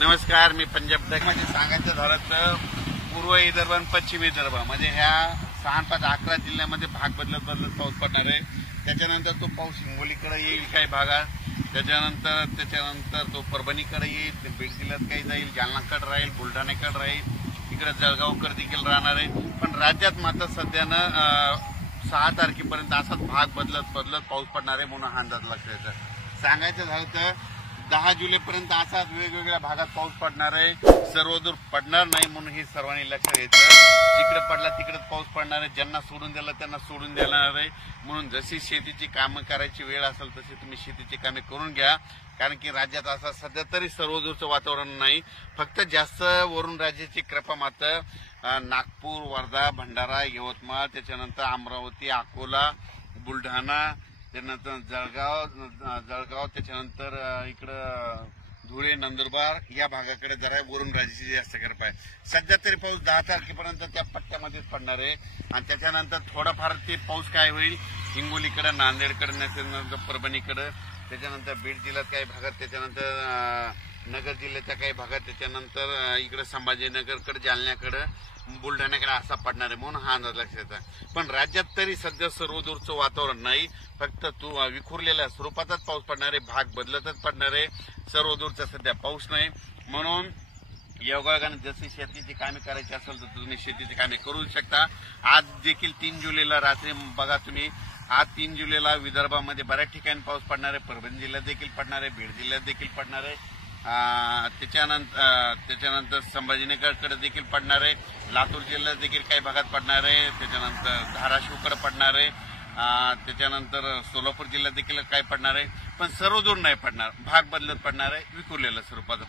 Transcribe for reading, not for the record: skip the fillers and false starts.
नमस्कार, मी पंजाब मध्ये सांगायचं झालं तर पूर्व विदर्भ आणि पश्चिम विदर्भ म्हणजे ह्या 6-5-11 जिल्ह्यामध्ये भाग बदलत पाऊस पडणार आहे। त्याच्यानंतर तो पाऊस हिंगोलीकडे येईल काही भागात, त्याच्यानंतर तो परभणीकडे येईल, बीड जिल्ह्यात काही जाईल, जालनाकडे राहील, बुलढाण्याकडे राहील, इकडे जळगावकडे देखील राहणार आहे। पण राज्यात मात्र सध्यानं 6 तारखेपर्यंत असाच भाग बदलत पाऊस पडणार आहे म्हणून हा अंदाज लागतो। सांगायचं झालं तर 10 जुलैपर्यंत असाच वेगवेगळ्या भागात पाऊस पडणार आहे। सर्वदूर पडणार नाही म्हणून हे सर्वांनी लक्षात घ्यायचं। जिकडे पडला तिकडेच पाऊस पडणार आहे, ज्यांना सोडून दिला त्यांना सोडून देणार आहे। म्हणून जशी शेतीची कामं करायची वेळ असेल तशी तुम्ही शेतीची कामे करून घ्या, कारण की राज्यात असं सध्या तरी सर्वदूरचं वातावरण नाही। फक्त जास्त वरून राज्याची कृपा मात्र नागपूर, वर्धा, भंडारा, यवतमाळ, त्याच्यानंतर अमरावती, अकोला, बुलढाणा, त्यानंतर जळगाव, त्याच्यानंतर इकडं धुळे, नंदुरबार या भागाकडे जरा वरून राज्याची जास्त कृपा आहे। सध्या तरी पाऊस 10 तारखेपर्यंत त्या पट्ट्यामध्येच पडणार आहे आणि त्याच्यानंतर थोडाफार ते पाऊस काय होईल हिंगोलीकडे, नांदेडकडे, त्याच्यानंतर परभणीकडे, त्याच्यानंतर बीड जिल्ह्यात काही भागात, त्याच्यानंतर नगर जिल्ह्याच्या काही भागात, त्याच्यानंतर इकडे संभाजीनगरकडे, जालन्याकडे, बुलढाण्याकडे असा पडणार आहे म्हणून हा अंदाज लक्षात आहे। पण राज्यात तरी सध्या सर्वदूरचं वातावरण नाही, फक्त विखुरलेल्या स्वरूपातच पाऊस पडणार आहे, भाग बदलतच पडणार आहे। सर्वदूरचा सध्या पाऊस नाही म्हणून योगायोगाने जशी शेतीची कामे करायची असेल तर तुम्ही शेतीची कामे करू शकता। आज देखील 3 जुलैला रात्री बघा तुम्ही, आज 3 जुलैला विदर्भामध्ये बऱ्याच ठिकाणी पाऊस पडणार आहे, परभणी जिल्ह्यात देखील पडणार आहे, बीड जिल्ह्यात देखील पडणार आहे, त्याच्यानंतर संभाजीनगरकडे देखील पडणार आहे, लातूर जिल्ह्यात देखील काही भागात पडणार आहे, त्याच्यानंतर धाराशिवकडे पडणार आहे, त्याच्यानंतर सोलापूर जिल्ह्यात देखील काही पडणार आहे। पण सर्वदूर नाही पडणार, भाग बदलत पडणार आहे, विखुरलेल्या स्वरूपाचं।